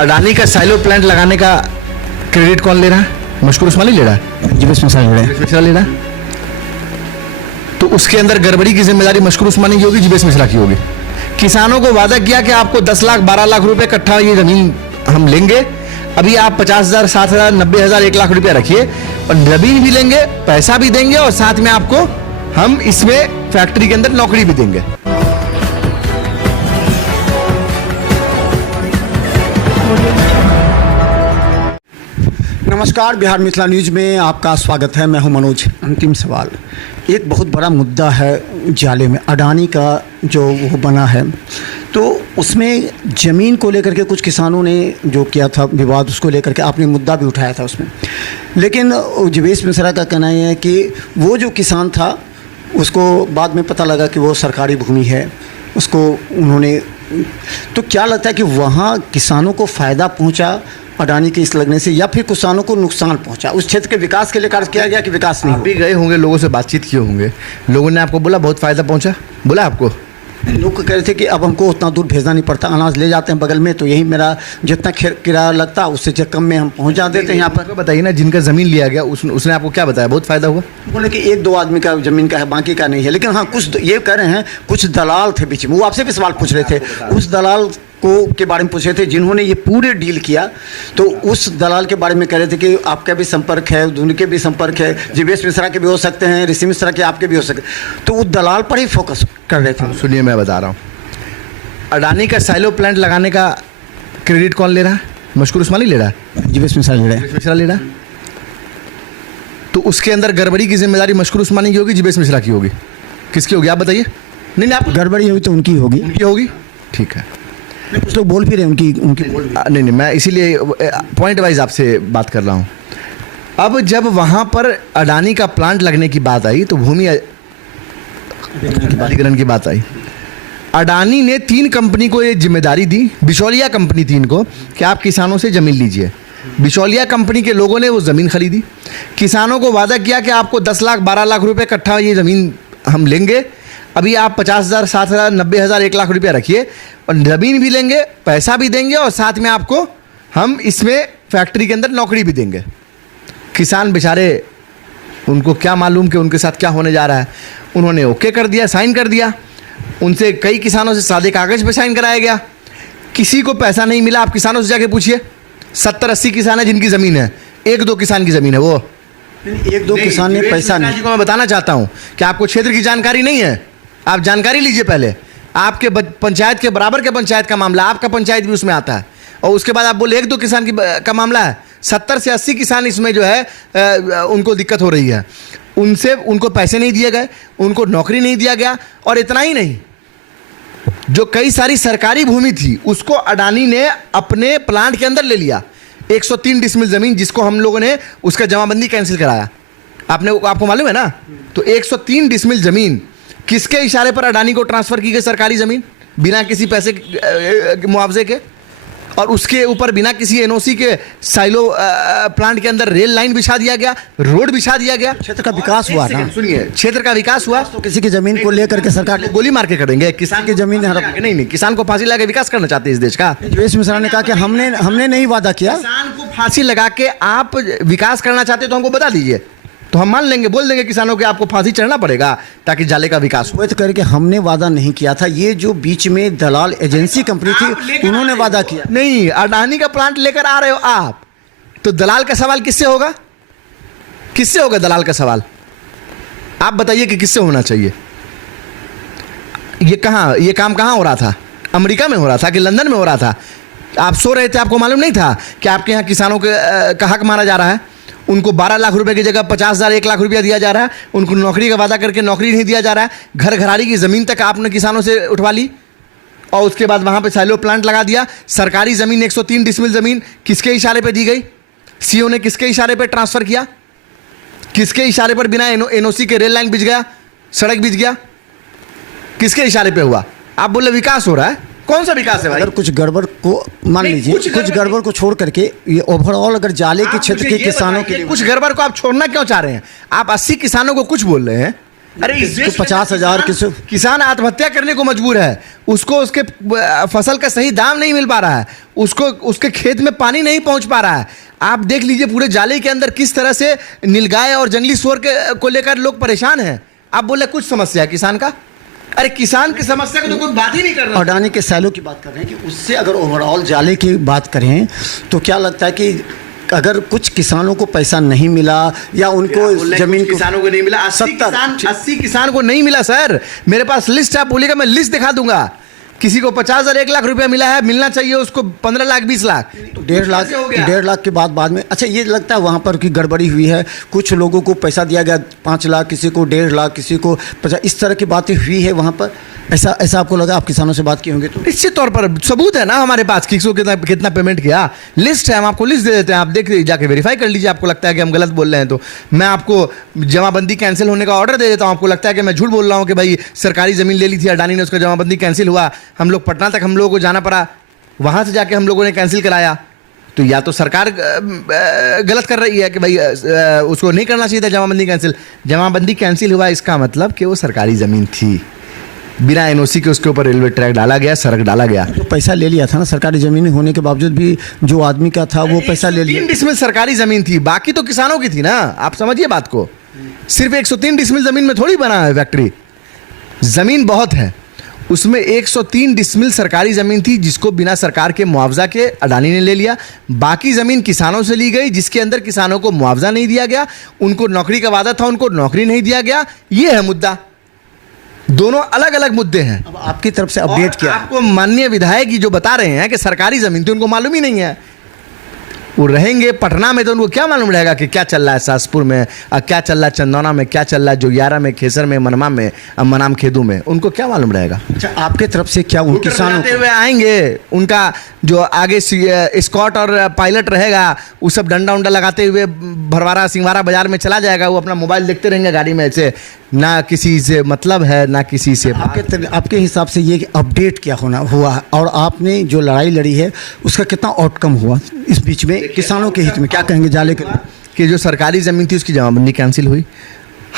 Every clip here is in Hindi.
अडानी का साइलो प्लांट लगाने का क्रेडिट कौन ले रहा है? मशकूर उस्मानी ले रहा है, जीवेश मिश्रा ले रहे हैं। मिश्रा ले रहा है। तो उसके अंदर गड़बड़ी की जिम्मेदारी मशकूर उस्मानी की होगी, जीवेश मिश्रा की होगी। किसानों को वादा किया कि आपको 10 लाख 12 लाख रुपए कट्ठा ये जमीन हम लेंगे। अभी आप 50,000 60,000 90,000 1 लाख रुपया रखिए और जमीन भी लेंगे, पैसा भी देंगे और साथ में आपको हम इसमें फैक्ट्री के अंदर नौकरी भी देंगे। नमस्कार, बिहार मिथिला न्यूज में आपका स्वागत है। मैं हूं मनोज। अंतिम सवाल, एक बहुत बड़ा मुद्दा है जाले में, अडानी का जो वो बना है, तो उसमें ज़मीन को लेकर के कुछ किसानों ने जो किया था विवाद, उसको लेकर के आपने मुद्दा भी उठाया था उसमें। लेकिन जीवेश मिश्रा का कहना है कि वो जो किसान था उसको बाद में पता लगा कि वो सरकारी भूमि है, उसको उन्होंने, तो क्या लगता है कि वहाँ किसानों को फ़ायदा पहुँचा अडानी के इस लगने से, या फिर किसानों को नुकसान पहुंचा? उस क्षेत्र के विकास के लिए कार्य किया गया कि विकास नहीं? आप भी गए होंगे, लोगों से बातचीत किए होंगे, लोगों ने आपको बोला बहुत फ़ायदा पहुंचा, बोला आपको? लोग कह रहे थे कि अब हमको उतना दूर भेजना नहीं पड़ता, अनाज ले जाते हैं बगल में, तो यही मेरा जितना किराया लगता उससे कम में हम पहुंच जा देते हैं यहाँ पर। बताइए ना, जिनका ज़मीन लिया गया उसने आपको क्या बताया बहुत फ़ायदा हुआ? बोले कि 1-2 आदमी का ज़मीन का है, बाकी का नहीं है। लेकिन हाँ, कुछ ये कह रहे हैं कुछ दलाल थे बीच में, वो आपसे भी सवाल पूछ रहे थे, उस दलाल को के बारे में पूछ रहे थे जिन्होंने ये पूरे डील किया। तो उस दलाल के बारे में कह रहे थे कि आपका भी संपर्क है, उनके भी संपर्क है, जीवेश मिश्रा के भी हो सकते हैं, ऋषि मिश्रा के आपके भी हो सकते हैं, तो वो दलाल पर ही फोकस कर रहे थे। सुनिए, मैं बता रहा हूँ, अडानी का साइलो प्लांट लगाने का क्रेडिट कौन ले रहा है? मशकूर उस्मानी ले रहा है, जीवेश मिश्रा ले रहे हैं। मिश्रा ले रहा है। तो उसके अंदर गड़बड़ी की जिम्मेदारी मशकूर उस्मानी की होगी, जीवेश मिश्रा की होगी? किसकी होगी आप बताइए? नहीं, आप गड़बड़ी हुई तो उनकी होगी। उनकी होगी, ठीक है। कुछ लोग बोल भी रहे हैं उनकी नहीं, मैं इसीलिए पॉइंट वाइज आपसे बात कर रहा हूँ। अब जब वहाँ पर अडानी का प्लांट लगने की बात आई तो भूमि अधिग्रहण की बात आई। अडानी ने 3 कंपनी को ये जिम्मेदारी दी, बिचौलिया कंपनी 3 को, कि आप किसानों से ज़मीन लीजिए। बिचौलिया कंपनी के लोगों ने वो ज़मीन खरीदी, किसानों को वादा किया कि आपको 10 लाख 12 लाख रुपए कट्ठा ये ज़मीन हम लेंगे। अभी आप 50,000 60,000 90,000 1 लाख रुपया रखिए और ज़मीन भी लेंगे, पैसा भी देंगे और साथ में आपको हम इसमें फैक्ट्री के अंदर नौकरी भी देंगे। किसान बेचारे, उनको क्या मालूम कि उनके साथ क्या होने जा रहा है। उन्होंने ओके कर दिया, साइन कर दिया। उनसे कई किसानों से सादे कागज़ पे साइन कराया गया, किसी को पैसा नहीं मिला। आप किसानों से जाके पूछिए, 70-80 किसान हैं जिनकी ज़मीन है, 1-2 किसान की ज़मीन है, वो 1-2 किसान ने पैसा नहीं। को मैं बताना चाहता हूँ कि आपको क्षेत्र की जानकारी नहीं है, आप जानकारी लीजिए पहले। आपके पंचायत के बराबर के पंचायत का मामला, आपका पंचायत भी उसमें आता है, और उसके बाद आप बोले 1-2 किसान का मामला है। 70 से 80 किसान इसमें जो है उनको दिक्कत हो रही है। उनको पैसे नहीं दिए गए, उनको नौकरी नहीं दिया गया, और इतना ही नहीं, जो कई सारी सरकारी भूमि थी उसको अडानी ने अपने प्लांट के अंदर ले लिया। 103 डिसमिल ज़मीन, जिसको हम लोगों ने उसका जमाबंदी कैंसिल कराया, आपको मालूम है ना। तो 103 डिसमिल ज़मीन किसके इशारे पर अडानी को ट्रांसफ़र की गई? सरकारी ज़मीन, बिना किसी पैसे मुआवजे के, और उसके ऊपर बिना किसी एनओसी के साइलो प्लांट के अंदर रेल लाइन बिछा दिया गया, रोड बिछा दिया गया। क्षेत्र का विकास हुआ ना। सुनिए, क्षेत्र का विकास हुआ तो किसी की ज़मीन को लेकर के सरकार गोली मार के करेंगे? किसान की ज़मीन नहीं, किसान को फांसी लगा के विकास करना चाहते हैं इस देश का। जीवेश मिश्रा ने कहा कि हमने नहीं वादा किया। किसान को फांसी लगा के आप विकास करना चाहते तो हमको बता दीजिए, तो हम मान लेंगे, बोल देंगे किसानों के आपको फांसी चढ़ना पड़ेगा ताकि जाले का विकास हो। तो करके हमने वादा नहीं किया था, ये जो बीच में दलाल एजेंसी कंपनी थी उन्होंने वादा किया। नहीं, अडानी का प्लांट लेकर आ रहे हो आप, तो दलाल का सवाल किससे होगा? किससे होगा दलाल का सवाल? आप बताइए कि किससे होना चाहिए? ये काम कहाँ हो रहा था? अमेरिका में हो रहा था कि लंदन में हो रहा था? आप सो रहे थे, आपको मालूम नहीं था कि आपके यहाँ किसानों का हक मारा जा रहा है? उनको 12 लाख रुपए की जगह 50,000 1 लाख रुपया दिया जा रहा है, उनको नौकरी का वादा करके नौकरी नहीं दिया जा रहा है। घर घरारी की ज़मीन तक आपने किसानों से उठवा ली, और उसके बाद वहाँ पे साइलो प्लांट लगा दिया। सरकारी ज़मीन 103 डिसमिल ज़मीन किसके इशारे पे दी गई? सीओ ने किसके इशारे पे ट्रांसफ़र किया? किसके इशारे पर बिना एनओसी के रेल लाइन बिछ गया, सड़क बिछ गया? किसके इशारे पे हुआ? आप बोले विकास हो रहा है, कौन सा विकास है भाई? अगर कुछ गड़बड़ को मान लीजिए, कुछ गड़बड़ को छोड़ करके ये ओवरऑल अगर जाले के क्षेत्र के किसानों के लिए कुछ गड़बड़ को आप छोड़ना क्यों चाह रहे हैं? आप 80 किसानों को कुछ बोल रहे हैं, अरे इस देश तो 50,000 किसान आत्महत्या करने को मजबूर है, उसको उसके फसल का सही दाम नहीं मिल पा रहा है, उसको उसके खेत में पानी नहीं पहुंच पा रहा है। आप देख लीजिए पूरे जाले के अंदर किस तरह से नीलगाय और जंगली सूअर को लेकर लोग परेशान हैं। आप बोले कुछ समस्या है किसान का, अरे किसान की समस्या को तो कोई बात ही नहीं कर रहा। अडानी के सैलो की बात कर रहे हैं कि उससे अगर ओवरऑल जाले की बात करें तो क्या लगता है कि अगर कुछ किसानों को पैसा नहीं मिला या उनको जमीन किसानों को नहीं मिला, 80 किसान को नहीं मिला सर। मेरे पास लिस्ट, आप बोलिएगा मैं लिस्ट दिखा दूंगा। किसी को 50,000 1 लाख रुपया मिला है, मिलना चाहिए उसको 15 लाख 20 लाख, तो 1.5 लाख के बाद में। अच्छा, ये लगता है वहाँ पर कि गड़बड़ी हुई है, कुछ लोगों को पैसा दिया गया 5 लाख, किसी को 1.5 लाख, किसी को 50, इस तरह की बातें हुई है वहाँ पर। ऐसा आपको लगा? आप किसानों से बात किए होंगे तो निश्चित तौर पर सबूत है ना हमारे पास, किसको कितना पेमेंट किया, लिस्ट है, हम आपको लिस्ट दे देते हैं, आप देख जाके वेरीफाई कर लीजिए। आपको लगता है कि हम गलत बोल रहे हैं तो मैं आपको जमाबंदी कैंसिल होने का ऑर्डर दे देता हूं। आपको लगता है कि मैं झूठ बोल रहा हूं कि भाई सरकारी ज़मीन ले ली थी अडानी ने, उसका जमाबंदी कैंसिल हुआ, हम लोग पटना तक हम लोगों को जाना पड़ा, वहाँ से जाके हम लोगों ने कैंसिल कराया, तो या तो सरकार गलत कर रही है कि भाई उसको नहीं करना चाहिए था जमाबंदी कैंसिल। जमाबंदी कैंसिल हुआ इसका मतलब कि वो सरकारी ज़मीन थी, बिना एनओसी के उसके ऊपर रेलवे ट्रैक डाला गया, सड़क डाला गया। तो पैसा ले लिया था ना, सरकारी ज़मीन होने के बावजूद भी जो आदमी का था वो पैसा ले लिया। 103 डिसमिल सरकारी ज़मीन थी, बाकी तो किसानों की थी ना, आप समझिए बात को। सिर्फ 103 डिसमिल ज़मीन में थोड़ी बना है फैक्ट्री, ज़मीन बहुत है, उसमें 103 डिसमिल सरकारी ज़मीन थी जिसको बिना सरकार के मुआवजा के अडानी ने ले लिया। बाकी ज़मीन किसानों से ली गई जिसके अंदर किसानों को मुआवजा नहीं दिया गया, उनको नौकरी का वादा था, उनको नौकरी नहीं दिया गया। ये है मुद्दा, दोनों अलग अलग मुद्दे हैं। अब आपकी तरफ से अपडेट क्या? आपको माननीय विधायक जी जो बता रहे हैं कि सरकारी ज़मीन थी, उनको मालूम ही नहीं है। वो रहेंगे पटना में तो उनको क्या मालूम रहेगा कि क्या चल रहा है सासपुर में, क्या चल रहा है चंदौना में, क्या चल रहा है जोगियारा में, खेसर में, मनमा में, मनाम खेदू में, उनको क्या मालूम रहेगा। अच्छा, आपके तरफ से क्या उन किसानों हुए आएंगे, उनका जो आगे स्कॉट और पायलट रहेगा वो सब डंडा उंडा लगाते हुए भरवारा सिंहवारा बाजार में चला जाएगा, वो अपना मोबाइल देखते रहेंगे गाड़ी में, ऐसे ना किसी से मतलब है ना किसी से। आपके हिसाब से ये अपडेट क्या हुआ और आपने जो लड़ाई लड़ी है उसका कितना आउटकम हुआ इस बीच में किसानों के हित में? क्या कहेंगे जाले के कि जो सरकारी ज़मीन थी उसकी जमाबंदी कैंसिल हुई,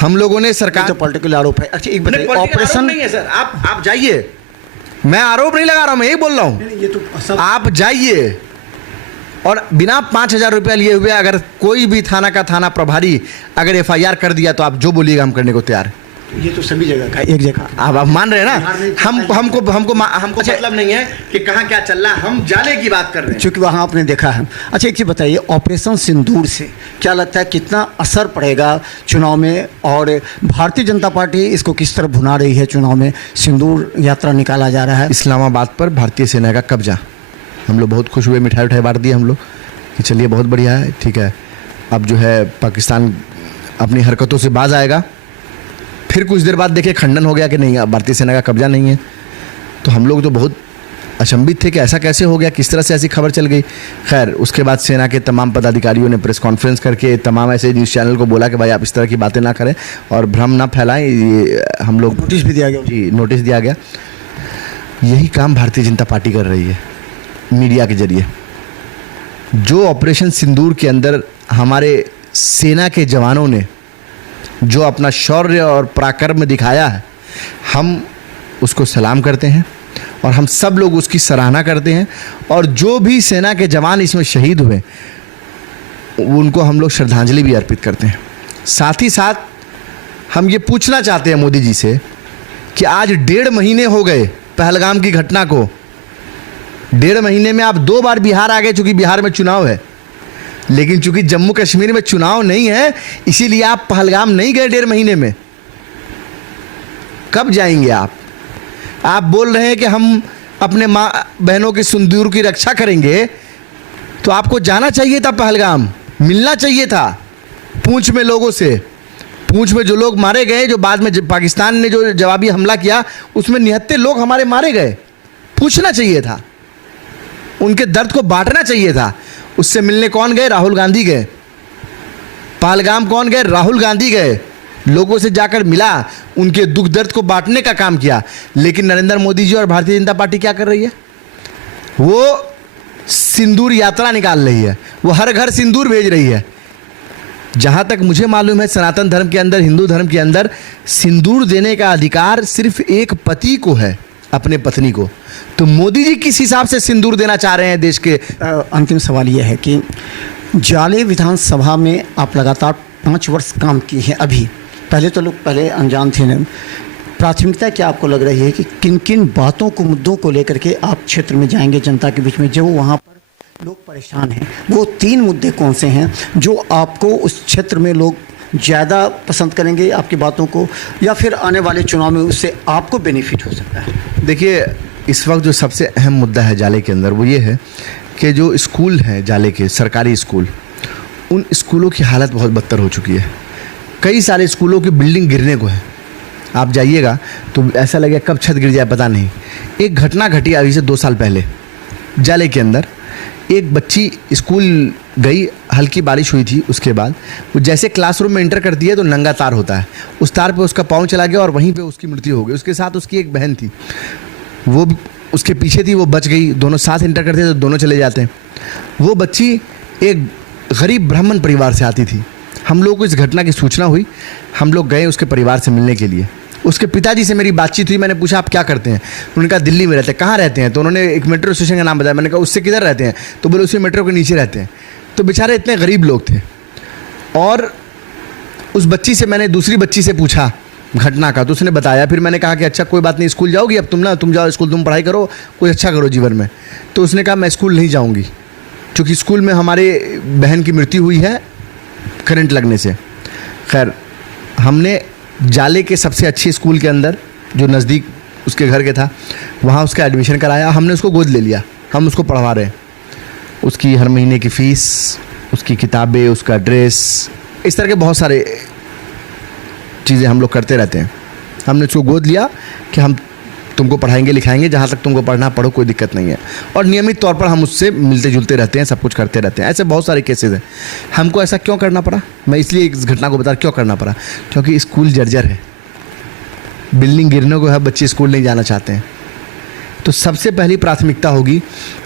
हम लोगों ने सरकार तो पॉलिटिकल आरोप है। अच्छा, एक बताइए, ऑपरेशन नहीं है सर, आप जाइए, मैं आरोप नहीं लगा रहा हूँ, मैं यही बोल रहा हूँ, ये तो आप जाइए और बिना 5,000 रुपया लिए हुए अगर कोई भी थाना का थाना प्रभारी अगर FIR कर दिया तो आप जो बोलिएगा हम करने को तैयार हैं। ये तो सभी जगह का एक जगह आप मान रहे हैं ना, हमको मतलब नहीं है कि कहाँ क्या चल रहा है, हम जाले की बात कर रहे हैं क्योंकि वहाँ आपने देखा है। अच्छा, एक चीज़ बताइए, ऑपरेशन सिंदूर से क्या लगता है कितना असर पड़ेगा चुनाव में, और भारतीय जनता पार्टी इसको किस तरह भुना रही है? चुनाव में सिंदूर यात्रा निकाला जा रहा है, इस्लामाबाद पर भारतीय सेना का कब्जा, हम लोग बहुत खुश हुए, मिठाई उठाई बांट दिए हम लोग कि चलिए बहुत बढ़िया है, ठीक है, अब जो है पाकिस्तान अपनी हरकतों से बाज आएगा। फिर कुछ देर बाद देखिए खंडन हो गया कि नहीं, अब भारतीय सेना का कब्जा नहीं है, तो हम लोग तो बहुत अचंभित थे कि ऐसा कैसे हो गया, किस तरह से ऐसी खबर चल गई। खैर उसके बाद सेना के तमाम पदाधिकारियों ने प्रेस कॉन्फ्रेंस करके तमाम ऐसे न्यूज़ चैनल को बोला कि भाई आप इस तरह की बातें ना करें और भ्रम ना फैलाएं, ये हम लोग नोटिस भी दिया गया। जी, नोटिस दिया गया। यही काम भारतीय जनता पार्टी कर रही है मीडिया के जरिए। जो ऑपरेशन सिंदूर के अंदर हमारे सेना के जवानों ने जो अपना शौर्य और पराक्रम दिखाया है, हम उसको सलाम करते हैं और हम सब लोग उसकी सराहना करते हैं। और जो भी सेना के जवान इसमें शहीद हुए उनको हम लोग श्रद्धांजलि भी अर्पित करते हैं। साथ ही साथ हम ये पूछना चाहते हैं मोदी जी से कि आज 1.5 महीने हो गए पहलगाम की घटना को, 1.5 महीने में आप 2 बार बिहार आ गए, चूँकि बिहार में चुनाव है, लेकिन चूंकि जम्मू कश्मीर में चुनाव नहीं है इसीलिए आप पहलगाम नहीं गए 1.5 महीने में। कब जाएंगे आप? आप बोल रहे हैं कि हम अपने माँ बहनों की सिंदूर की रक्षा करेंगे, तो आपको जाना चाहिए था पहलगाम, मिलना चाहिए था पूंछ में लोगों से। पूंछ में जो लोग मारे गए, जो बाद में पाकिस्तान ने जो जवाबी हमला किया उसमें 79 लोग हमारे मारे गए, पूछना चाहिए था, उनके दर्द को बांटना चाहिए था। उससे मिलने कौन गए? राहुल गांधी गए। पहलगाम कौन गए? राहुल गांधी गए, लोगों से जाकर मिला, उनके दुख दर्द को बांटने का काम किया। लेकिन नरेंद्र मोदी जी और भारतीय जनता पार्टी क्या कर रही है? वो सिंदूर यात्रा निकाल रही है, वो हर घर सिंदूर भेज रही है। जहाँ तक मुझे मालूम है सनातन धर्म के अंदर, हिंदू धर्म के अंदर सिंदूर देने का अधिकार सिर्फ एक पति को है अपने पत्नी को। तो मोदी जी किस हिसाब से सिंदूर देना चाह रहे हैं देश के? अंतिम सवाल यह है कि जाले विधानसभा में आप लगातार 5 वर्ष काम किए हैं। अभी पहले तो लोग पहले अनजान थे न, प्राथमिकता क्या आपको लग रही है कि किन किन बातों को, मुद्दों को लेकर के आप क्षेत्र में जाएंगे जनता के बीच में, जो वहाँ पर लोग परेशान हैं? वो 3 मुद्दे कौन से हैं जो आपको उस क्षेत्र में लोग ज़्यादा पसंद करेंगे आपकी बातों को, या फिर आने वाले चुनाव में उससे आपको बेनिफिट हो सकता है? देखिए, इस वक्त जो सबसे अहम मुद्दा है जाले के अंदर वो ये है कि जो स्कूल हैं जाले के, सरकारी स्कूल, उन स्कूलों की हालत बहुत बदतर हो चुकी है। कई सारे स्कूलों की बिल्डिंग गिरने को है। आप जाइएगा तो ऐसा लगेगा कब छत गिर जाए पता नहीं। एक घटना घटी अभी से 2 साल पहले जाले के अंदर। एक बच्ची स्कूल गई, हल्की बारिश हुई थी, उसके बाद वो जैसे क्लासरूम में एंटर करती है तो नंगा तार होता है, उस तार पे उसका पाँव चला गया और वहीं पे उसकी मृत्यु हो गई। उसके साथ उसकी एक बहन थी, वो उसके पीछे थी, वो बच गई। दोनों साथ एंटर करते तो दोनों चले जाते हैं। वो बच्ची एक गरीब ब्राह्मण परिवार से आती थी। हम लोग को इस घटना की सूचना हुई, हम लोग गए उसके परिवार से मिलने के लिए। उसके पिताजी से मेरी बातचीत हुई, मैंने पूछा आप क्या करते हैं? उन्होंने कहा दिल्ली में रहते हैं। कहाँ रहते हैं? तो उन्होंने एक मेट्रो स्टेशन का नाम बताया। मैंने कहा उससे किधर रहते हैं? तो बोले उसी मेट्रो के नीचे रहते हैं। तो बेचारे इतने गरीब लोग थे। और उस बच्ची से मैंने दूसरी बच्ची से पूछा घटना का, तो उसने बताया। फिर मैंने कहा कि अच्छा कोई बात नहीं, स्कूल जाओगी अब तुम जाओ स्कूल, तुम पढ़ाई करो, कुछ अच्छा करो जीवन में। तो उसने कहा मैं स्कूल नहीं जाऊँगी, क्योंकि स्कूल में हमारे बहन की मृत्यु हुई है करंट लगने से। खैर, हमने जाले के सबसे अच्छे स्कूल के अंदर जो नज़दीक उसके घर के था, वहाँ उसका एडमिशन कराया। हमने उसको गोद ले लिया, हम उसको पढ़वा रहे हैं। उसकी हर महीने की फ़ीस, उसकी किताबें, उसका ड्रेस, इस तरह के बहुत सारे चीज़ें हम लोग करते रहते हैं। हमने उसको गोद लिया कि हम तुमको पढ़ाएंगे लिखाएंगे, जहाँ तक तुमको पढ़ना पढ़ो, कोई दिक्कत नहीं है। और नियमित तौर पर हम उससे मिलते जुलते रहते हैं, सब कुछ करते रहते हैं। ऐसे बहुत सारे केसेस हैं। हमको ऐसा क्यों करना पड़ा? मैं इसलिए इस घटना को बता क्यों करना पड़ा, क्योंकि स्कूल जर्जर है, बिल्डिंग गिरने को है, बच्चे स्कूल नहीं जाना चाहते हैं। तो सबसे पहली प्राथमिकता होगी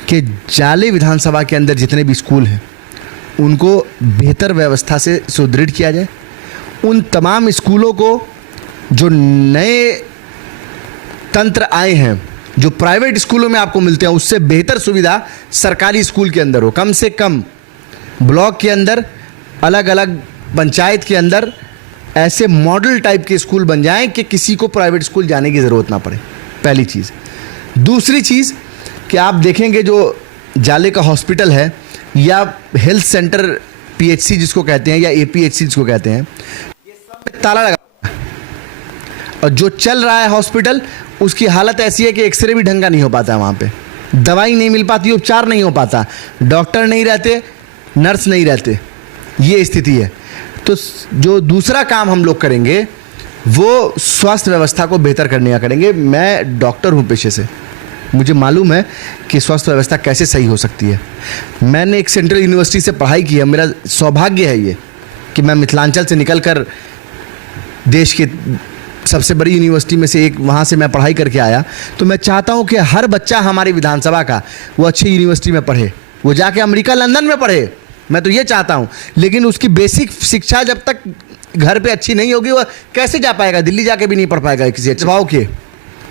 कि जाले विधानसभा के अंदर जितने भी स्कूल हैं उनको बेहतर व्यवस्था से सुदृढ़ किया जाए। उन तमाम स्कूलों को जो नए तंत्र आए हैं, जो प्राइवेट स्कूलों में आपको मिलते हैं, उससे बेहतर सुविधा सरकारी स्कूल के अंदर हो। कम से कम ब्लॉक के अंदर, अलग अलग पंचायत के अंदर ऐसे मॉडल टाइप के स्कूल बन जाएं कि किसी को प्राइवेट स्कूल जाने की ज़रूरत ना पड़े, पहली चीज़। दूसरी चीज़ कि आप देखेंगे जो जाले का हॉस्पिटल है या हेल्थ सेंटर PHC जिसको कहते हैं, या APHC जिसको कहते हैं, ये सब में ताला लगा है। और जो चल रहा है हॉस्पिटल, उसकी हालत ऐसी है कि एक्सरे भी ढंग का नहीं हो पाता है। वहाँ पे दवाई नहीं मिल पाती, उपचार नहीं हो पाता, डॉक्टर नहीं रहते, नर्स नहीं रहते, ये स्थिति है। तो जो दूसरा काम हम लोग करेंगे वो स्वास्थ्य व्यवस्था को बेहतर करने का करेंगे। मैं डॉक्टर हूँ पेशे से, मुझे मालूम है कि स्वास्थ्य व्यवस्था कैसे सही हो सकती है। मैंने एक सेंट्रल यूनिवर्सिटी से पढ़ाई की है, मेरा सौभाग्य है ये कि मैं मिथिलांचल से निकलकर देश के सबसे बड़ी यूनिवर्सिटी में से एक, वहाँ से मैं पढ़ाई करके आया। तो मैं चाहता हूँ कि हर बच्चा हमारी विधानसभा का वो अच्छी यूनिवर्सिटी में पढ़े, वो जाके अमेरिका लंदन में पढ़े, मैं तो ये चाहता हूँ। लेकिन उसकी बेसिक शिक्षा जब तक घर पे अच्छी नहीं होगी, वह कैसे जा पाएगा? दिल्ली जाके भी नहीं पढ़ पाएगा किसी अच्छे भाव के।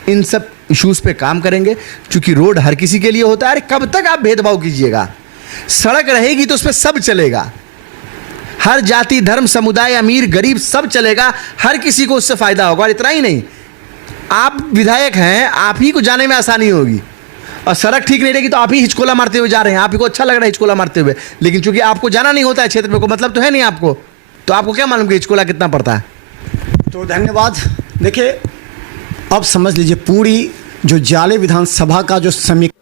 इन सब इश्यूज़ पे काम करेंगे, क्योंकि रोड हर किसी के लिए होता है। अरे कब तक आप भेदभाव कीजिएगा? सड़क रहेगी तो उसमें सब चलेगा, हर जाति, धर्म, समुदाय, अमीर गरीब सब चलेगा, हर किसी को उससे फ़ायदा होगा। और इतना ही नहीं, आप विधायक हैं, आप ही को जाने में आसानी होगी। और सड़क ठीक नहीं रहेगी तो आप ही हिचकोला मारते हुए जा रहे हैं, आप ही को अच्छा लग रहा है हिचकोला मारते हुए, लेकिन चूंकि आपको जाना नहीं होता है क्षेत्र में, को मतलब तो है नहीं आपको, तो आपको क्या मालूम कि हिचकोला कितना पड़ता है। तो धन्यवाद। देखिए, अब समझ लीजिए पूरी जो जाले विधानसभा का जो समीकरण,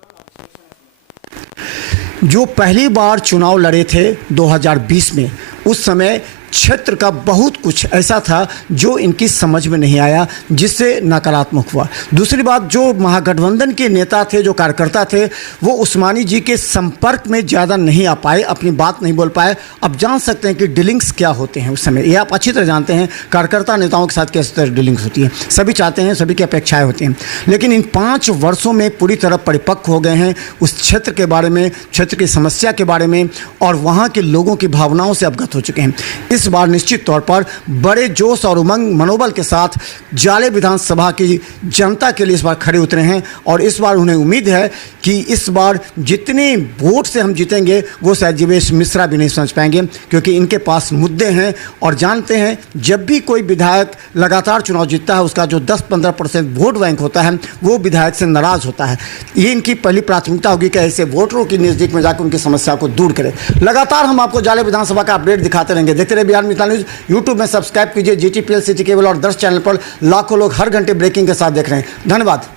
जो पहली बार चुनाव लड़े थे 2020 में, उस समय क्षेत्र का बहुत कुछ ऐसा था जो इनकी समझ में नहीं आया, जिससे नकारात्मक हुआ। दूसरी बात, जो महागठबंधन के नेता थे, जो कार्यकर्ता थे, वो उस्मानी जी के संपर्क में ज़्यादा नहीं आ पाए, अपनी बात नहीं बोल पाए। अब जान सकते हैं कि डीलिंग्स क्या होते हैं उस समय, ये आप अच्छी तरह जानते हैं, कार्यकर्ता नेताओं के साथ किस तरह डीलिंग्स होती है। सभी चाहते हैं, सभी की अपेक्षाएँ होती हैं, लेकिन इन 5 वर्षों में पूरी तरह परिपक्व हो गए हैं उस क्षेत्र के बारे में, क्षेत्र की समस्या के बारे में, और वहाँ के लोगों की भावनाओं से अवगत हो चुके हैं। इस इस बार निश्चित तौर पर बड़े जोश और उमंग मनोबल के साथ जाले विधानसभा की जनता के लिए इस बार खड़े उतरे हैं और इस बार उन्हें उम्मीद है कि इस बार जितने वोट से हम जीतेंगे वो शायद जीवेश मिश्रा भी नहीं समझ पाएंगे, क्योंकि इनके पास मुद्दे हैं और जानते हैं जब भी कोई विधायक लगातार चुनाव जीतता है उसका जो 10-15% वोट बैंक होता है वो विधायक से नाराज होता है। ये इनकी पहली प्राथमिकता होगी कि ऐसे वोटरों की नज़दीक में जाकर उनकी समस्या को दूर करें। लगातार हम आपको जाले विधानसभा का अपडेट दिखाते रहेंगे। देखते रहिए बिहार मिथिला न्यूज़। यूट्यूब में सब्सक्राइब कीजिए, GTPL सिटी केबल और 10 चैनल पर लाखों लोग हर घंटे ब्रेकिंग के साथ देख रहे हैं। धन्यवाद।